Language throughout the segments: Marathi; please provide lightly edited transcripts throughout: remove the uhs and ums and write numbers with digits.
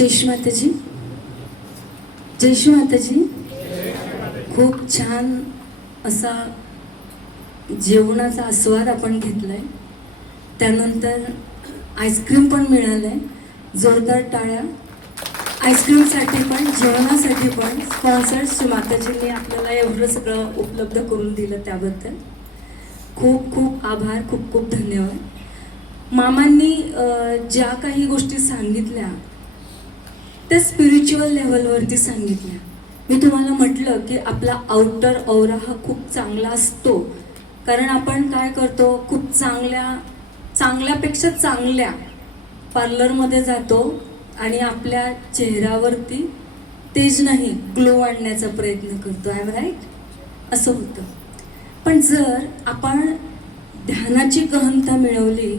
जय श्री माताजी. जय श्री माताजी. खूप छान असा जेवणाचा आस्वाद आपण घेतलाय. त्यानंतर आईस्क्रीम पण मिळालंय. जोरदार टाळ्या आईस्क्रीमसाठी पण, जेवणासाठी पण. स्पॉन्सर श्री माताजींनी आपल्याला एवढं सगळं उपलब्ध करून दिलं त्याबद्दल खूप खूप आभार, खूप खूप धन्यवाद. मामांनी ज्या काही गोष्टी सांगितल्या त्या स्पिरिच्युअल लेवलवरती सांगितल्या. मी तुम्हाला म्हटलं की आपला आउटर औरा हा खूप चांगला असतो, कारण आपण काय करतो, खूप चांगल्यापेक्षा चांगल्या पार्लरमध्ये जातो आणि आपल्या चेहऱ्यावरती तेज नाही, ग्लो आणण्याचा प्रयत्न करतो. I am right? असं होतं. पण जर आपण ध्यानाची गहनता मिळवली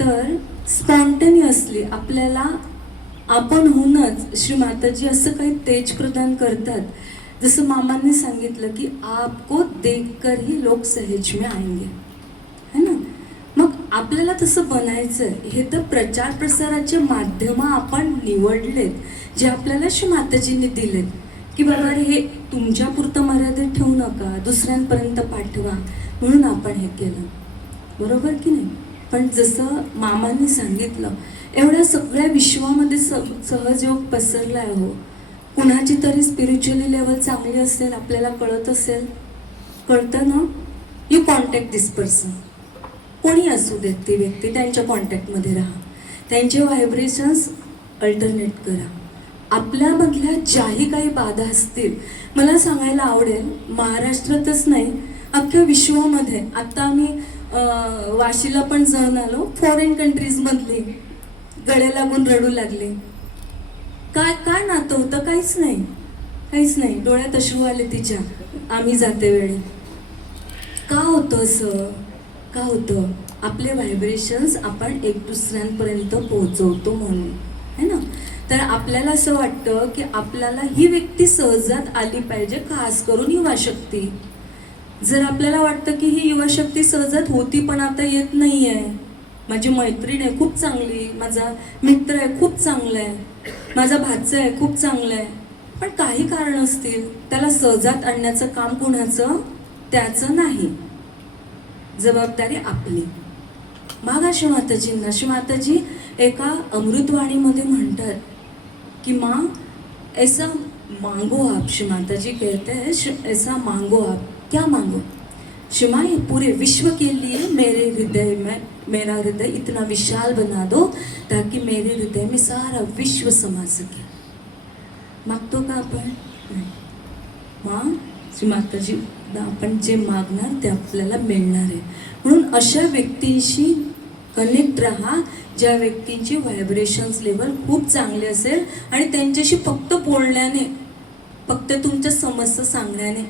तर स्पॉन्टेनियसली आपल्याला आपण होऊनच श्री माताजी असं काही तेज प्रदान करतात. जसं मामांनी सांगितलं की आपको देखकर ही लोक सहज में आएंगे, है ना. मग आपल्याला तसं बनायचं. हे तर प्रचार प्रसाराचे माध्यम आपण निवडलेत, जे आपल्याला श्री माताजींनी दिलेत की बाबा हे तुमच्यापुरतं मर्यादित ठेवू नका, दुसऱ्यांपर्यंत पाठवा, म्हणून आपण हे केलं. बरोबर की नाही? पण जसं मामांनी सांगितलं, एवढ्या सगळ्या विश्वामध्ये सहजयोग पसरला आहे. हो, कुणाची तरी स्पिरिच्युअली लेवल चांगली असेल, आपल्याला कळत असेल, कळतं ना. You contact this person. कोणी असू देत ती व्यक्ती, त्यांच्या कॉन्टॅक्टमध्ये राहा, त्यांचे व्हायब्रेशन्स अल्टरनेट करा. आपल्यामधल्या ज्याही काही बाधा असतील, मला सांगायला आवडेल, महाराष्ट्रातच नाही अख्ख्या विश्वामध्ये. आता आम्ही वाशीला पण जाऊन आलो. फॉरेन कंट्रीजमधली गळे लागून रडू लागले. काय नातं होतं? काहीच नाही. डोळ्यात अश्रू आले तिच्या, आम्ही जाते वेळी. का होतं असं? का होतं? आपले व्हायब्रेशन्स आपण एक दुसऱ्यांपर्यंत पोहोचवतो म्हणून, है ना. तर आपल्याला असं वाटतं की आपल्याला ही व्यक्ती सहजात आली पाहिजे, खास करून युवा शक्ती. जर आपल्याला वाटतं की ही युवा शक्ती सहजात होती पण आता येत नाही आहे, माझी मैत्रीण आहे खूप चांगली, माझा मित्र आहे खूप चांगला आहे, माझा भाचा आहे खूप चांगला आहे, पण काही कारण असतील, त्याला सहजात आणण्याचं काम कुणाचं? त्याचं नाही. जबाबदारी आपली. मागा श्री माताजींना. श्री माताजी एका अमृतवाणीमध्ये म्हणतात कि माँ ऐसा मांगो आप. श्री माताजी कहते हैं ऐसा मांगो आप. क्या मांगो? शिमा, ये पूरे विश्व के लिए मेरे हृदय में, मेरा हृदय इतना विशाल बना दो ताकि मेरे हृदय में सारा विश्व समा सके. मागतो का आपण? नाही. माँ, श्री माताजी आपण जे मागणार ते आपल्याला मिळणार आहे. म्हणून अशा व्यक्तींशी कनेक्ट राहा, ज्या व्यक्तींची व्हायब्रेशन्स लेवल खूप चांगले असेल आणि त्यांच्याशी फक्त बोलण्याने, फक्त तुमच्या समस्या सांगण्याने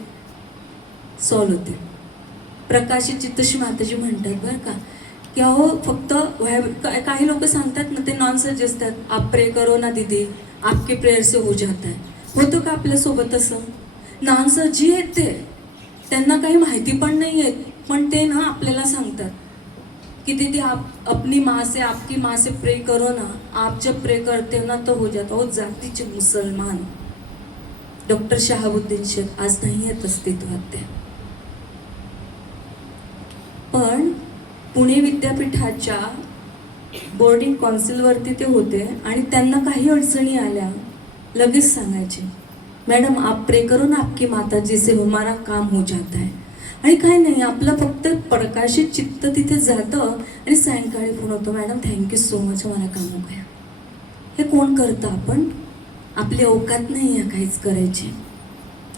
सॉल्व होते. प्रकाशी चित्त श्री माताजी म्हणतात बरं का, की अहो फक्त काही लोक सांगतात ना, ते नॉनसेन्स असतात. आप प्रे करो ना दीदी, आपके प्रेयर से हो जाता है. होतं का आपल्यासोबत असं? नॉनसेन्स जी आहेत ते, त्यांना काही माहिती पण नाही आहेत, पण ते ना आपल्याला सांगतात कि दीदी आप अपनी माँ से, आपकी माँ से प्रे करो ना, आप जब प्रे करते हो ना तो हो जाता. हो, जातीचे मुसलमान डॉक्टर शहाबुद्दीन शेख आज नाही आहेत अस्तित्वात ते, पण पुणे विद्यापीठाच्या बोर्डिंग काउन्सिलवरती ते होते आणि त्यांना काही अडचणी आल्या, लगेच सांगायचे, मॅडम आप प्रे करो ना आपकी माताजी से, हमारा काम हो जाता है. आणि काय नाही, आपलं फक्त प्रकाशित चित्त तिथे जातं आणि सायंकाळी फोन होतो, मॅडम थँक्यू सो मच, हमारा काम हो गया. हे कोण करतं? आपण. आपली अवकात नाही आहे काहीच करायची,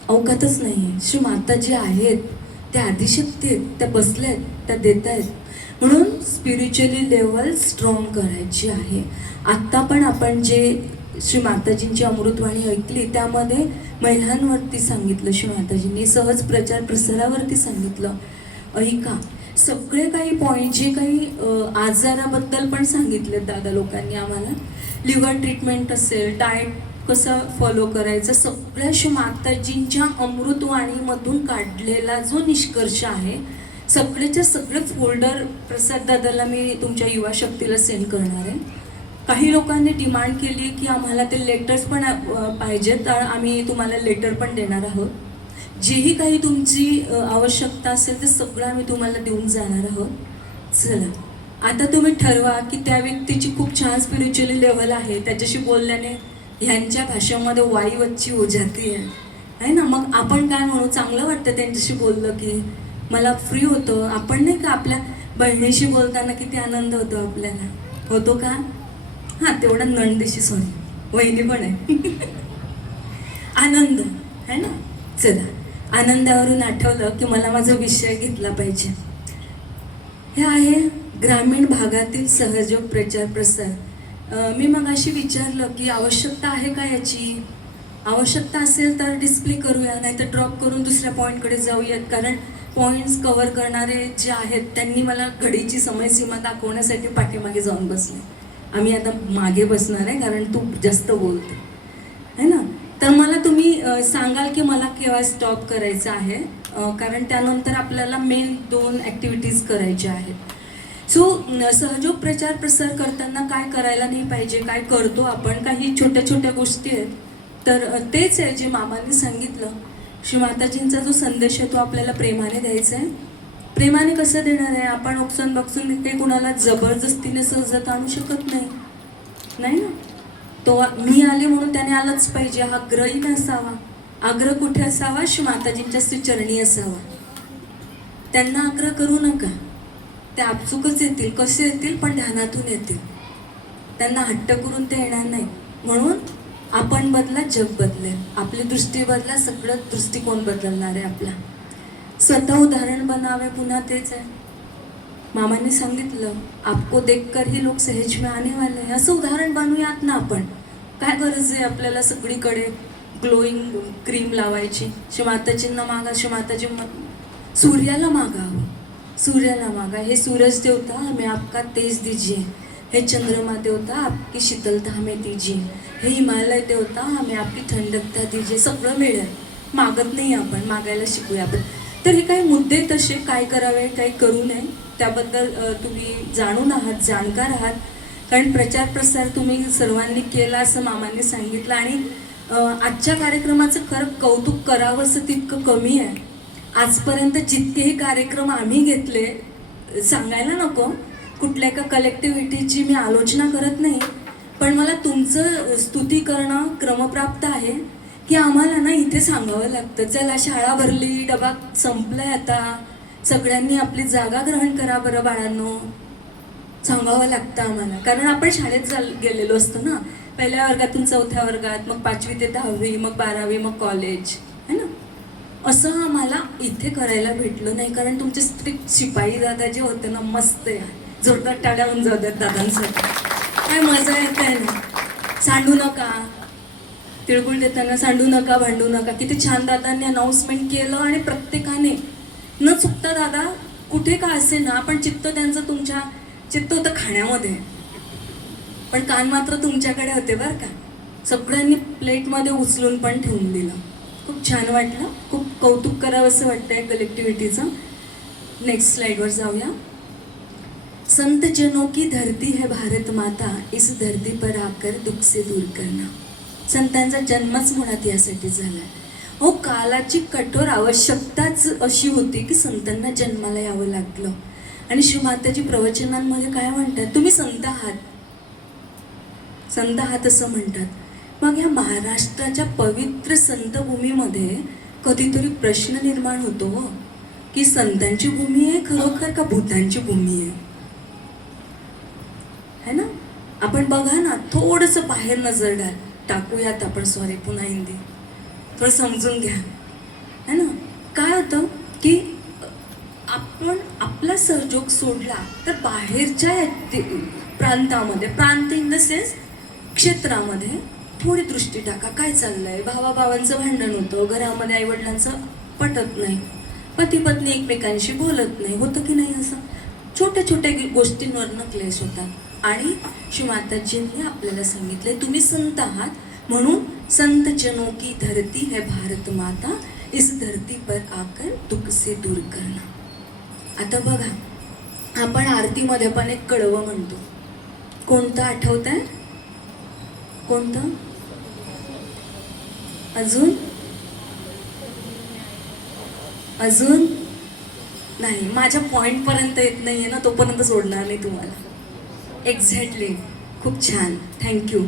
अवकातच नाही आहे. श्री माताजी आहेत, त्या आदिशक्ती आहेत, त्या बसल्यात, त्या देत आहेत. म्हणून स्पिरिच्युअली लेवल स्ट्रॉंग करायची आहे. आत्ता पण आपण जे श्री माताजींची अमृतवाणी ऐकली, त्यामध्ये महिलांवरती सांगितलं श्री माताजींनी, सहज प्रचार प्रसारावरती सांगितलं. ऐका, सगळे काही पॉईंट, जे काही आजाराबद्दल पण सांगितले दादा लोकांनी आम्हाला. लिव्हर ट्रीटमेंट असेल, डाएट कसं फॉलो करायचं, सगळ्या श्री माताजींच्या अमृतवाणीमधून काढलेला जो निष्कर्ष आहे, सगळेच्या सगळे फोल्डर प्रसाद दादाला मी तुमच्या युवा शक्तीला सेंड करणार आहे. काही लोकांनी डिमांड केली की आम्हाला ते लेटर्स पण पाहिजेत, तर आम्ही तुम्हाला लेटर पण देणार आहोत. जेही काही तुमची आवश्यकता असेल ते सगळं आम्ही तुम्हाला देऊन जाणार आहोत. चला, आता तुम्ही ठरवा की त्या व्यक्तीची खूप छान स्पिरिच्युअली लेवल आहे, त्याच्याशी बोलल्याने ह्यांच्या भाषेमध्ये वाई वच्ची हो जाती आहे ना. मग आपण काय म्हणू, चांगलं वाटतं त्यांच्याशी बोललं की मला फ्री होतं. आपण नाही का आपल्या बहिणीशी बोलताना किती आनंद होतो आपल्याला, होतो का? हां, तेवढा नंदेशी, सॉरी, वहिनी पण आहे. आनंद आहे ना. चला, आनंदावरून आठवलं की मला माझा विषय घेतला पाहिजे. हे आहे ग्रामीण भागातील सहयोग प्रचार प्रसार. मी मग अशी विचारलं की आवश्यकता आहे का याची. आवश्यकता असेल तर डिस्प्ले करूया, नाहीतर ड्रॉप करून दुसऱ्या पॉईंटकडे जाऊयात. कारण पॉईंट्स कव्हर करणारे जे आहेत त्यांनी मला घडीची समयसीमा दाखवण्यासाठी पाठीमागे जाऊन बसले. आम्ही आता मागे बसणार आहे कारण तू जास्त बोलते है ना. तर मला तुम्ही सांगाल की मला केव्हा स्टॉप करायचं आहे, कारण त्यानंतर आपल्याला मेन 2 ॲक्टिव्हिटीज करायच्या आहेत. सो सहयोग प्रचार प्रसार करताना काय करायला नाही पाहिजे, काय करतो आपण, काही छोट्या छोट्या गोष्टी आहेत. तर तेच आहे जे मामांनी सांगितलं. श्री माताजींचा जो संदेश आहे तो आपल्याला प्रेमाने द्यायचा आहे. प्रेमाने कसं देणार आहे, आपण उपसून बघसून काही कुणाला जबरदस्तीने सहजत आणू शकत नाही ना. तो मी आले म्हणून त्याने आलंच पाहिजे, हा आग्रही नसावा. आग्रह कुठे असावा, श्री माताजींच्या श्रीचरणी असावा. त्यांना आग्रह करू नका, ते आपचुकच येतील. कसे येतील, पण ध्यानातून येतील. त्यांना हट्ट करून ते येणार नाही. म्हणून आपण बदला, जग बदलेल. आपली दृष्टी बदला, सगळं दृष्टिकोन बदलणार आहे आपला. स्वतः उदाहरण बनावे, पुन्हा तेच आहे. मामाने सांगितलं, आपको देखकर ही लोग सहज में आने वाले हैं. असं उदाहरण बनवूयात ना आपण. काय गरज आहे आपल्याला सगळीकडे ग्लोईंग क्रीम लावायची. श्री माताजींना मागा, श्री माताजी सूर्याला मागावं, सूर्याला मागा. हे सूरज देवता हमें आपका तेज दीजिए, हे चंद्रमा देवता आपकी शीतलता हमें दीजिए, हे हिमालय देवता हमें आपकी ठंडकता दीजिए. सगळं मिळेल. मागत नाही आपण, मागायला शिकूया आपण. तर हे काही मुद्दे तसे, काय करावे काही करू नये त्याबद्दल तुम्ही जाणून आहात, जाणकार आहात. कारण प्रचार प्रसार तुम्ही सर्वांनी केला असं मामांनी सांगितलं. आणि आजच्या कार्यक्रमाचं खरं कौतुक करावं असं तितकं कमी आहे. आजपर्यंत जितकेही कार्यक्रम आम्ही घेतले, सांगायला नको कुठल्या एका कलेक्टिव्हिटीची मी आलोचना करत नाही, पण मला तुमचं स्तुती करणं क्रमप्राप्त आहे की आम्हाला ना इथे सांगावं लागतं, चला शाळा भरली, डबा संपलाय, आता सगळ्यांनी आपली जागा ग्रहण करा बरं बाळांनो. सांगावं लागतं आम्हाला, कारण आपण शाळेत गेलेलो असतो ना. पहिल्या वर्गातून 4थ्या वर्गात, मग 5वी ते 10वी, मग 12वी, मग कॉलेज, है ना. असं आम्हाला इथे करायला भेटलं नाही. कारण तुमचे स्ट्रिक्ट शिपाई दादा जे होते ना, मस्त आहे. जोरदार टाळ्या होऊन जाऊ द्यात दादांसाठी. काय मजा येत आहे ना. सांडू नका, तिळगुळ देताना सांडू नका, भांडू नका. किती छान दादांनी अनाऊन्समेंट केलं. आणि प्रत्येकाने न चुकता, दादा कुठे का असे ना, पण चित्त होतं खाण्यामध्ये, पण कान मात्र तुमच्याकडे होते बरं का. सगळ्यांनी प्लेटमध्ये उचलून पण ठेवून दिलं. खूप छान वाटलं, खूप कौतुक करावं असं वाटतंय कलेक्टिव्हिटीचं. नेक्स्ट स्लाइडवर जाऊया. संत जनों की धरती है भारत माता, इस धरती पर आकर दुख से दूर करना. संतांचा जन्मच मुळात यासाठी झाला. हो, कालाची कठोर आवश्यकताच अशी होती की संतांना जन्माला यावं लागलं. आणि श्री माताजी प्रवचनांमध्ये काय म्हणतात, तुम्ही संत आहात, संत आहात असं म्हणतात. मग या महाराष्ट्राच्या पवित्र संतभूमीमध्ये कधीतरी प्रश्न निर्माण होतो की संतांची भूमी आहे खरोखर का भूतांची भूमी आहे ना. आपण बघा ना, थोडंसं बाहेर नजर टाकूयात आपण. सॉरी, पुन्हा हिंदी थोडं समजून घ्या, है ना. काय होतं की आपण आपला सहयोग सोडला तर बाहेरच्या प्रांतामध्ये, प्रांत इन द सेन्स क्षेत्रामध्ये थोडी दृष्टी टाका. काय चाललंय, भावाभावांचं भांडण होतं, घरामध्ये आईवडिलांचं पटत नाही, पती पत्नी एकमेकांशी बोलत नाही, होतं की नाही. असं छोट्या छोट्या गोष्टींवरनं क्लेश होतात. आणि श्री माताजींनी आपल्याला सांगितलंय, तुम्ही संत आहात म्हणून संत जनों की धरती है भारत माता, इस धरती पर आकर दुख से दूर करना. आता बघा, आपण आरतीमध्ये पण एक कडवं म्हणतो. कोणतं आठवत आहे? कोणतं? अजून अजून नाही, माझ्या पॉईंटपर्यंत येत नाही आहे ना, तोपर्यंत सोडणार नाही तुम्हाला. एक्झॅक्टली, खूप छान, थँक्यू.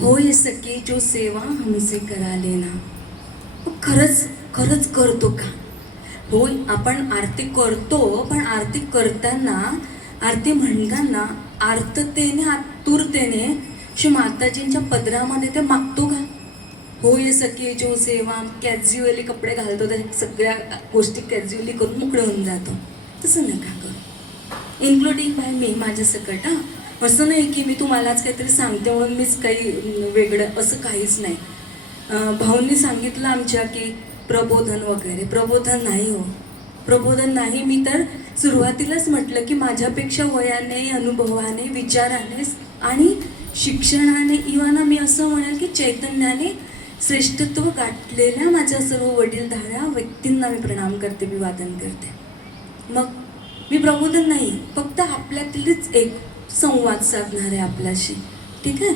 हो ये सके जो सेवा हमसे करा लेना. खरंच खरंच करतो का? होय, आपण आरती करतो, पण आरती करताना, आरती म्हणताना आर्ततेने, आतुरतेने श्री माताजींच्या पदरामध्ये ते मागतो का? हो ये सके जो सेवा, कॅज्युअली कपडे घालतो, त्या सगळ्या गोष्टी कॅज्युअली करून मोकळं होऊन जातो. तसं नका करू, इन्क्लुडिंग बाय मी, माझ्या सकट. असं नाही की मी तुम्हालाच काहीतरी सांगते म्हणून मीच काही वेगळं, असं काहीच नाही. भाऊंनी सांगितलं आमच्या की प्रबोधन वगैरे, प्रबोधन नाही हो, प्रबोधन नाही. मी तर सुरुवातीलाच म्हटलं की माझ्यापेक्षा वयाने, अनुभवाने, विचाराने आणि शिक्षणाने, इवाना मी असं म्हणेल की चैतन्याने श्रेष्ठत्व गाठलेल्या माझ्या सर्व वडीलधाऱ्या व्यक्तींना मी प्रणाम करते, अभिवादन करते. मग मी प्रबोधन नाही, फक्त आपल्यातलीच एक संवाद साधणार आहे आपल्याशी. ठीक आहे,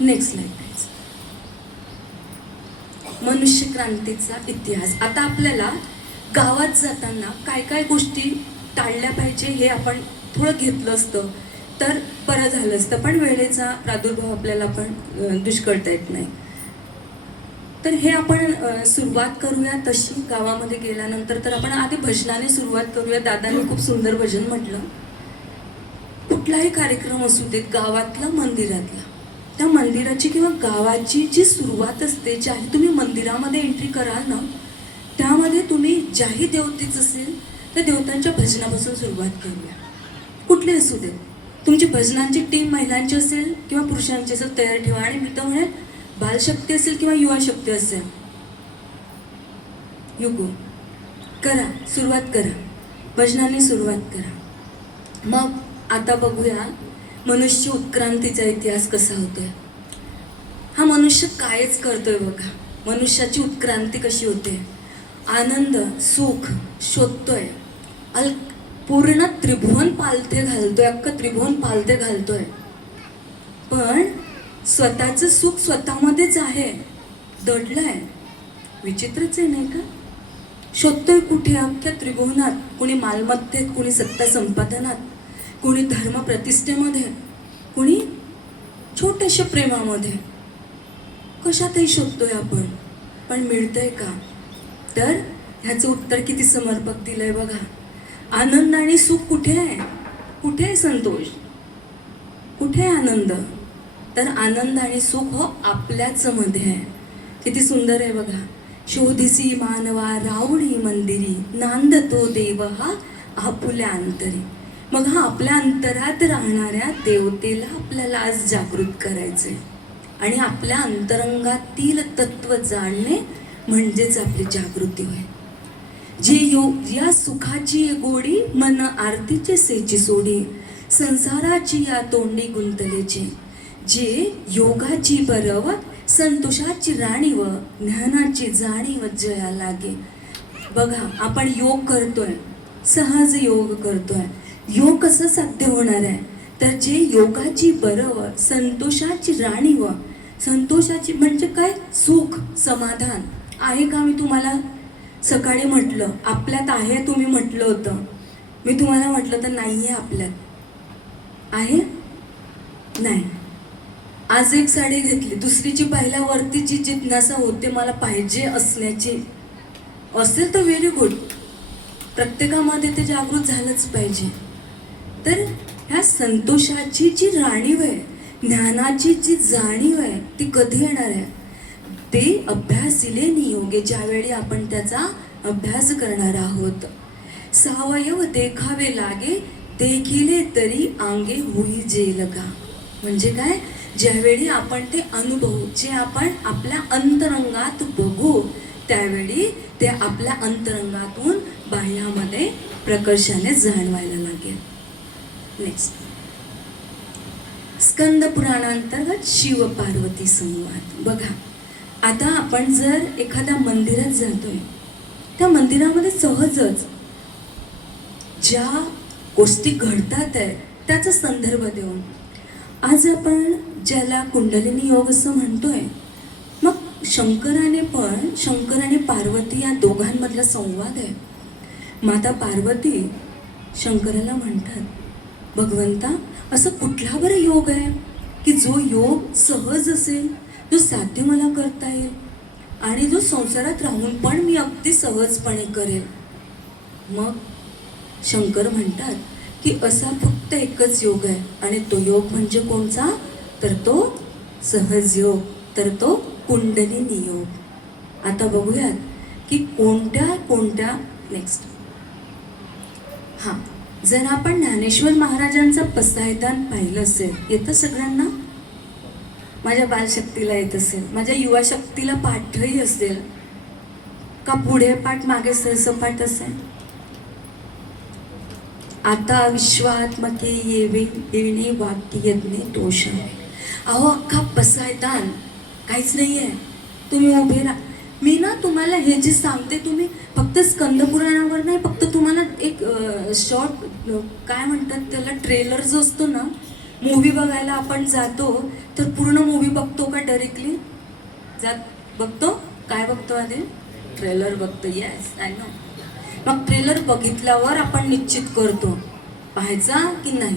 नेक्स्ट स्लाइड प्लीज. मनुष्य क्रांतीचा इतिहास. आता आपल्याला गावात जाताना काय काय गोष्टी टाळल्या पाहिजे हे आपण थोडं घेतलं असतं तर बरं झालं असतं, पण वेळेचा प्रादुर्भाव आपल्याला पण दुष्कळता येत नाही. तर हे आपण सुरुवात करूया तशी गावामध्ये गेल्यानंतर. तर आपण आधी भजनाने सुरुवात करूया. दादांनी खूप सुंदर भजन म्हटलं. कुठलाही कार्यक्रम असू देत, गावातला, मंदिरातला, त्या मंदिराची किंवा गावाची जी सुरुवात असते, ज्याही तुम्ही मंदिरामध्ये एंट्री कराल ना, त्यामध्ये तुम्ही ज्याही देवतेच असेल त्या देवतांच्या भजनापासून सुरुवात करूया. कुठले असू देत, तुमची भजनांची टीम महिलांची असेल किंवा पुरुषांची असेल, तयार ठेवा. आणि मी तर म्हणेन बालशक्ती असेल किंवा युवा शक्ती असेल, युगो करा, सुरुवात करा, भजनाने सुरुवात करा. मग आता बघूया मनुष्य उत्क्रांतीचा इतिहास कसा होतोय. हा मनुष्य कायच करतोय बघा. मनुष्याची उत्क्रांती कशी होते. आनंद, सुख शोधतोय, पूर्ण त्रिभुवन पालथे घालतोय, अख्खं त्रिभुवन पालथे घालतोय, पण स्वतःचं सुख स्वतःमध्येच आहे, दडलंय. विचित्रच आहे नाही का? शोधतोय कुठे? अख्ख्या त्रिभुवनात. कुणी मालमत्तेत, कुणी सत्ता संपादनात, कुणी धर्म प्रतिष्ठेमध्ये, कुणी छोट्याशा प्रेमामध्ये. कशातही शोधतोय आपण, पण मिळतंय का? तर ह्याचं उत्तर किती समर्पक दिलंय बघा. आनंद आणि सुख कुठे आहे? कुठे आहे संतोष? कुठे आहे आनंद? तर आनंद आणि सुख हो आपल्याच मध्ये आहे. किती सुंदर आहे बघा. शोधिसी मानवा रावणी मंदिरी, नांदतो देव हा आपुल्या अंतरी. मग हा आपल्या अंतरात राहणाऱ्या देवतेला आपल्याला आज जागृत करायचंय आणि आपल्या अंतरंगातील तत्व जाणणे म्हणजेच आपली जागृती होय. या सुखाची गोडी मन आरतीचे सेची सोडी, संसाराची या तोंडी गुंतलेची, जे योगाची बरव संतोषाची राणीव, ज्ञानाची जाणीव जया लागे. बघा, आपण योग करतोय, सहज योग करतोय. योग कसं साध्य होणार आहे? तर जे योगाची बरव, संतोषाची राणीव, संतोषाची म्हणजे काय? सुख, समाधान आहे का? मी तुम्हाला सकाळी म्हटलं आपल्यात आहे, तुम्ही म्हटलं होतं. मी तुम्हाला म्हटलं तर नाही आहे आपल्यात. आहे? नाही. आज एक साडी घेतली, दुसरीची पाहिल्यावरती जी जिज्ञासा होते मला पाहिजे असण्याची, असेल तर व्हेरी गुड, प्रत्येकामध्ये ते जागृत झालंच पाहिजे. तर ह्या संतोषाची जी राणीव आहे, ज्ञानाची जी जाणीव आहे, ती कधी येणार आहे? ते अभ्यासिले नियोगे, ज्यावेळी आपण त्याचा अभ्यास करणार आहोत. सावयव देखावे लागे, देखिले तरी आंगे होई जेल का. म्हणजे काय? ज्यावेळी आपण ते अनुभवू, जे आपण आपल्या अंतरंगात बघू, त्यावेळी ते आपल्या अंतरंगातून बाह्यामध्ये प्रकर्षाने जाणवायला लागेल. नेक्स्ट, स्कंद पुराणांतर्गत शिव पार्वती संवाद. बघा, आता आपण जर एखाद्या मंदिरात जातोय, त्या मंदिरामध्ये सहजच ज्या गोष्टी घडतात आहेत त्याचा संदर्भ देऊन आज आपण ज्याला कुंडलिनी योग असं म्हणतोय. मग शंकर आणि पार्वती या दोघांमधला संवाद आहे. माता पार्वती शंकराला म्हणतात, भगवंता असं कुठला बरं योग आहे की जो योग सहज असेल, जो साध्य मला करता येईल आणि जो संसारात राहून पण मी अगदी सहजपणे करेल. मग शंकर म्हणतात की असा फक्त एकच योग आहे आणि तो योग म्हणजे कोणता? तर तो सहज योग, तर तो कुंडलिनी योग. आता बघूयात की कोणत्या नेक्स्ट. हां, जर आपण ज्ञानेश्वर महाराजांचं पसायदान पाहिलं असेल, येतं सगळ्यांना? माझ्या बालशक्तीला येत असेल, माझ्या युवा शक्तीला पाठही असेल का? पुढे पाठ मागे सरसपाठ असेल. आता विश्वात्मके येणे वाक्य यज्ञे दोष आहे. अहो अख्खा पसायदान काहीच नाही आहे. तुम्ही उभे राहा. मी ना तुम्हाला हे जे सांगते, तुम्ही फक्त स्कंद पुराणावर नाही, फक्त तुम्हाला एक शॉर्ट काय म्हणतात त्याला, ट्रेलर जो असतो ना, मूवी बघायला आपण जातो तर पूर्ण मूवी बघतो का डायरेक्टली बघतो? काय बघतो आधी? ट्रेलर बघतो. Yes, I know. मग ट्रेलर बघितल्यावर आपण निश्चित करतो पाहायचा की नाही.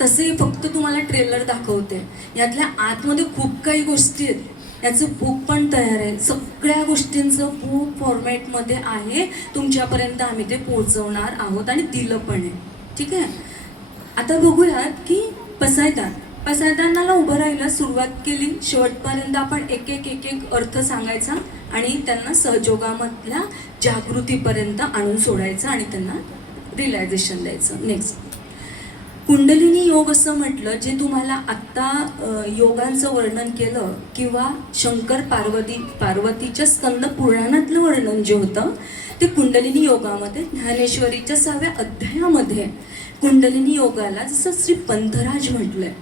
तसेही फक्त तुम्हाला ट्रेलर दाखवते, यातल्या आतमध्ये खूप काही गोष्टी आहेत. याचं बुक पण तयार आहे, सगळ्या गोष्टींचं बुक फॉर्मॅटमध्ये आहे. तुमच्यापर्यंत आम्ही ते पोहोचवणार आहोत आणि दिलं पण आहे. ठीक आहे. आता बघूयात की पसायदानाला उभं राहायला सुरुवात केली. शेवटपर्यंत आपण एक एक अर्थ सांगायचा आणि त्यांना सहयोगामधल्या जागृतीपर्यंत आणून सोडायचं आणि त्यांना रिलॅक्सेशन द्यायचं. नेक्स्ट, कुंडलिनी योग असं म्हटलं, जे तुम्हाला आत्ता योगांचं वर्णन केलं किंवा शंकर पार्वतीच्या स्कंद पुराणातलं वर्णन जे होतं ते कुंडलिनी योगामध्ये ज्ञानेश्वरीच्या 6व्या अध्यायामध्ये कुंडलिनी योगाला जसं श्री पंथराज म्हटलंय.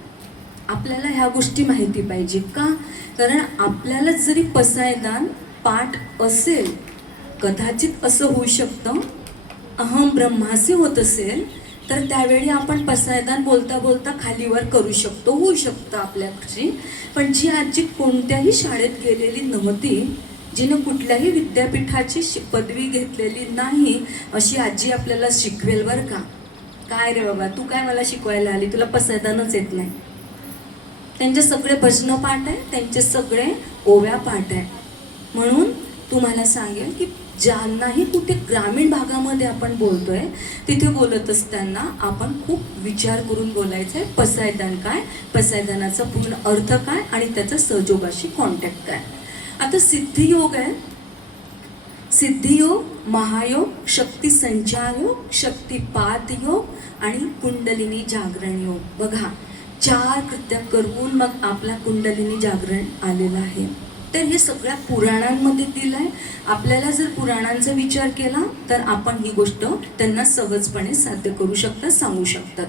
आपल्याला ह्या गोष्टी माहिती पाहिजे का? कारण आपल्याला जरी पसायदान पाठ असेल, कदाचित असं होऊ शकतं, अहम ब्रह्मासी होत असेल, तर त्यावेळी आपण पसायदान बोलता बोलता खालीवर करू शकतो, होऊ शकतं आपल्याकडची. पण जी आजी कोणत्याही शाळेत गेलेली नव्हती, जिनं कुठल्याही विद्यापीठाची पदवी घेतलेली नाही, अशी आजी आपल्याला शिकवेल बरं का. काय रे बाबा, तू काय मला शिकवायला आली, तुला पसायदानच येत नाही. त्यांचे सगळे भजनं पाठ आहे, त्यांचे सगळे ओव्या पाठ आहे. म्हणून तुम्हाला सांगेल की ज्यांनाही कुठे ग्रामीण भागामध्ये आपण बोलतोय, तिथे बोलत असताना आपण खूप विचार करून बोलायचं आहे. पसायदान काय, पसायदानाचा पूर्ण अर्थ काय आणि त्याचा सहयोगाशी कॉन्टॅक्ट काय. आता सिद्धियोग आहे. सिद्धियोग, महायोग, शक्ती संचार योग, शक्तिपात योग आणि कुंडलिनी जागरण योग. बघा, 4 कृत्य करून मग आपला कुंडलिनी जागरण आलेलं आहे. तर हे सगळ्या पुराणांमध्ये दिलं आहे. आपल्याला जर पुराणांचा विचार केला तर आपण ही गोष्ट त्यांना सहजपणे साध्य करू शकतात, सांगू शकतात.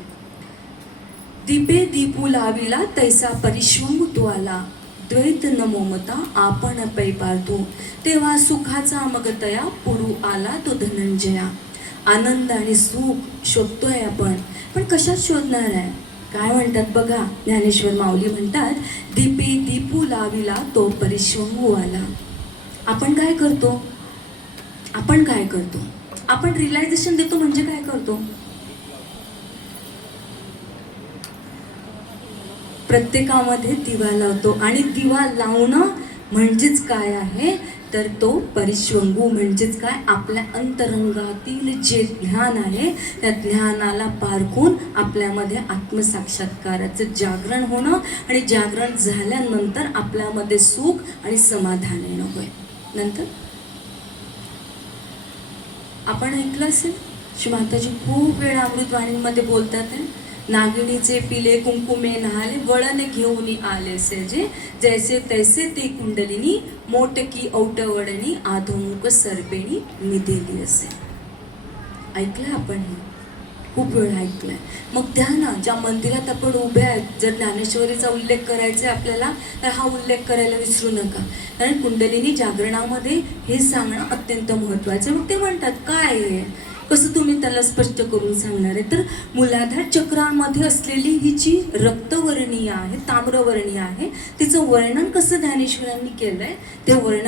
दीपे दीपू लाविला तैसा परिश्वंग तो आला, द्वैत न मोमता आपण पै पारतो, तेव्हा सुखाचा मग तया पुरू आला तो धनंजया. आनंद आणि सुख शोधतोय आपण, पण कशात शोधणार आहे? काय म्हणतात बघा, ज्ञानेश्वर माऊली म्हणतात, दीपे दीपू लाविला तो परिश्वंगू आला. आपण काय करतो? आपण रिलॅक्सेशन देतो म्हणजे काय करतो? प्रत्येकामध्ये दिवा लावतो आणि दिवा लावणं म्हणजेच काय आहे, तर तो परिश्वंगू म्हणजेच काय, आपल्या अंतरंगातील जे ज्ञान आहे त्या ज्ञानाला पारखून आपल्यामध्ये आत्मसाक्षात्काराचं जागरण होणं आणि जागरण झाल्यानंतर आपल्यामध्ये सुख आणि समाधान येणं होय. नंतर आपण ऐकलं असेल, श्री माताजी खूप वेळा अमृतवाणीमध्ये बोलतात आहे, नागिणीचे पिले कुंकुमे नहाले, वळण घेऊन आले से जे, जैसे तैसे ते कुंडलिनी, मोटकी औटवडणी आधोमुख सर्पेणी निधेली असे. ऐकलंय आपण, खूप वेळा ऐकलंय. मग त्या ना, ज्या मंदिरात आपण उभे आहेत, जर ज्ञानेश्वरीचा उल्लेख करायचा आहे आपल्याला, तर हा उल्लेख करायला विसरू नका. कारण कुंडलिनी जागरणामध्ये हे सांगणं अत्यंत महत्त्वाचं. मग ते म्हणतात काय आहे कसं तुम्ही त्याला स्पष्ट करून सांगणार आहे? तर मूलाधार चक्रामध्ये असलेली ही जी रक्तवर्णीय आहे, ताम्रवर्णीय आहे, तिचं वर्णन कसं ज्ञानेश्वरांनी केलंय ते वर्णन